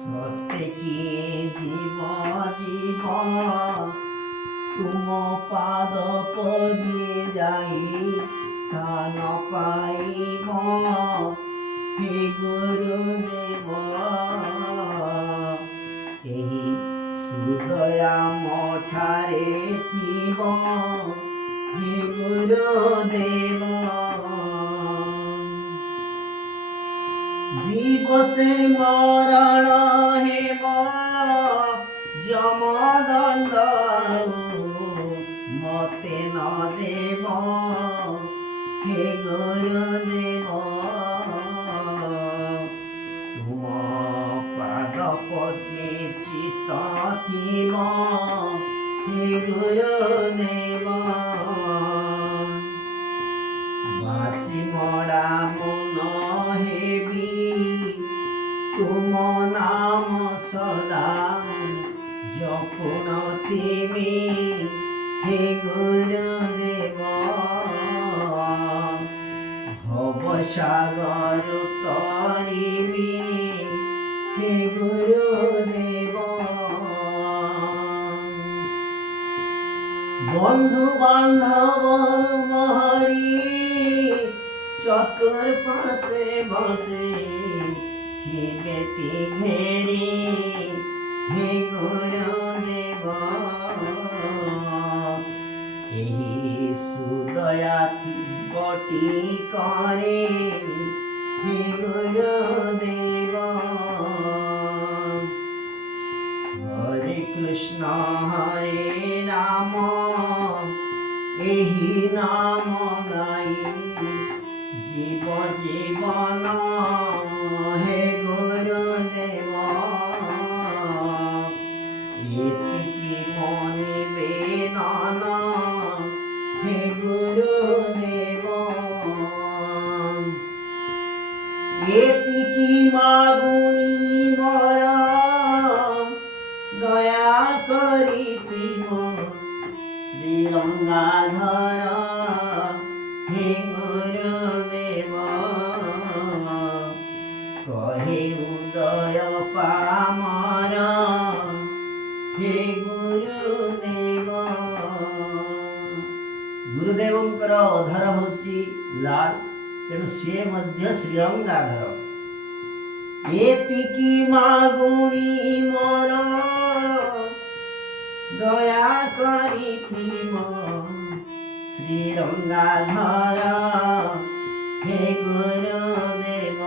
সত্যে কি জীব জীব তুম পাদ পদ্মে যাই স্থান পাইব হে গুরুদেব ଏହି ସୁଦୟା ମଠାରେ ଥିବ ହେ ଗୁରୁଦେବ ଦିବସେ ମରଣ ହେବ ଯମଦଣ୍ଡ ମତେ ନ ଦେବ ହେ ଗୁରୁଦେବ ତୁମ ପାଦ ପଦ୍ମେ ଚିତ ଥିବ ହେ ଗୁରୁଦେବ ବାସି ମଡ଼ା ମନ ହେବି ତୁମ ନାମ ସଦା ଜପୁନଥିବି ହେ ଗୁରୁଦେବ ভব সাগর তরিবি হে গুরুদেব বন্ধু বান্ধব মহরি চতুর্পাশে বসে থিবেটি ঘেরি হে গুরুদেব ଏହି ସୁଦୟା ଥିବଟି କରେ ହେ ଗୁରୁଦେବ ହରେ କୃଷ୍ଣ ହରେ ରାମ ଏହି ନାମ ଗାଇ জীব জীবন হে গুরুদেব এতিকি মনিবে নন হে গুরুদেব এতিকি মাগুনি মর দয়া করিতিম শ্রীরঙ্গাধর হে গুরুদেব কহে উদয় পামর হে গুরুদেব ଗୁରୁଦେବଙ୍କର ଅଧର ହେଉଛି ଲାଲ ତେଣୁ ସିଏ ମଧ୍ୟ ଶ୍ରୀରଙ୍ଗାଧର ଏତିକି ମାଗୁଣି ମୋର ଦୟା କରିଥିମ ଶ୍ରୀରଙ୍ଗାଧର ହେ ଗୁରୁଦେବ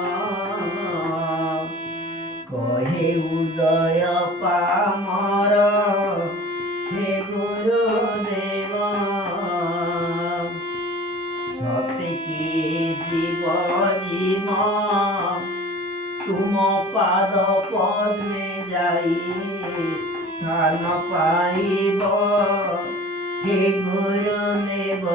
କହେ ଉଦୟ ପାମର ହେ ଗୁରୁଦେବ সতে কি জীব জীব তুম পাদ পদ্মে যাই স্থান পাইব হে গুরুদেব